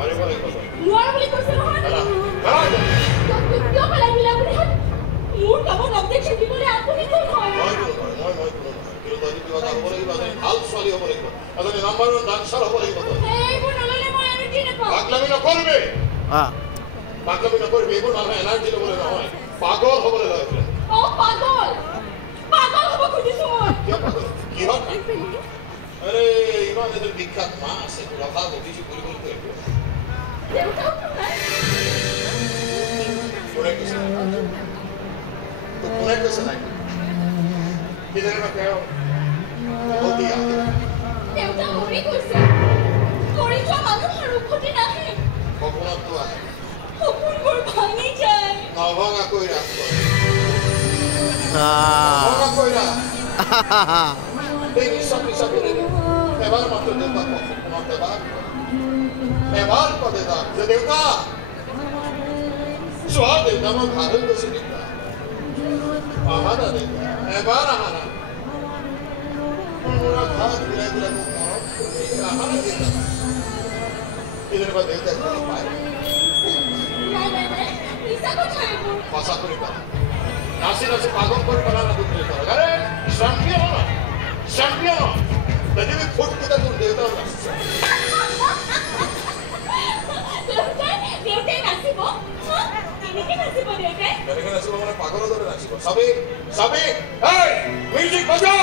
মাৰিব লাগিব নোৱাৰা বুলি কৈছে নহয় কিয় পেলাইছিলা বুলি মোৰ কামত অবজেকশ্যন দিবলৈ আপুনি কোন হয় মই কিন্তু তই কিবা এটা হ'ব লাগিব ভাল ছোৱালী হ'ব লাগিব এজনী নাম্বাৰ ওৱান ডান্সাৰ হ'ব লাগিব এইবোৰ নল'লে মই এনাৰ্জি নাপাওঁ পাগলামি নকৰিবি পাগলামি নকৰিবি এইবোৰ মানুহে এনাৰ্জি ল'বলৈ নহয় পাগল হ'বলৈ লয় পাগল হ'ব খুজিছো মই কিয় পাগল কিহত আৰে ইমান এজন বিখ্যাত মা আছে ৰভা অভিযোগ কৰিবলৈ কৰিব কোনে কৈছে নাই কিজানিবা তেওঁ দেউতা মৰি গৈছে মৰি যোৱা মানুহৰ উভতি নাহে সপোনততো আহে সপোনবোৰ ভাঙি যায় নভঙাকৈ ৰাখ নভঙাকৈ ৰাখ এই নিশ্চয় পিছত এবাৰ মাত্ৰ দেউতাক সপোনত এবাৰ কলে যাম যে দেউতা চোৱা দেউতা মই ভাল হৈ গৈছো দেউতা আহা না দেউতা এবাৰ আহা না মোৰ ঘৰ ঘূৰাই ঘূৰাই মোক মনত আহা না দেউতা কেতিয়াবা দেউতাই পায় সঁচা কৰি পালা নাচি নাচি পাগল কৰি পেলা না তুমি আৰে চেম্পিয়ন যদি আমি ফুট কেইটা তোৰ দেউতাও নাচিছে দেউতাই নাচিব কেনেকৈ নাচিব দেউতাই কেনেকৈ নাচিব মানে পাগলৰ দৰে নাচিব চাবি মিউজিক বজা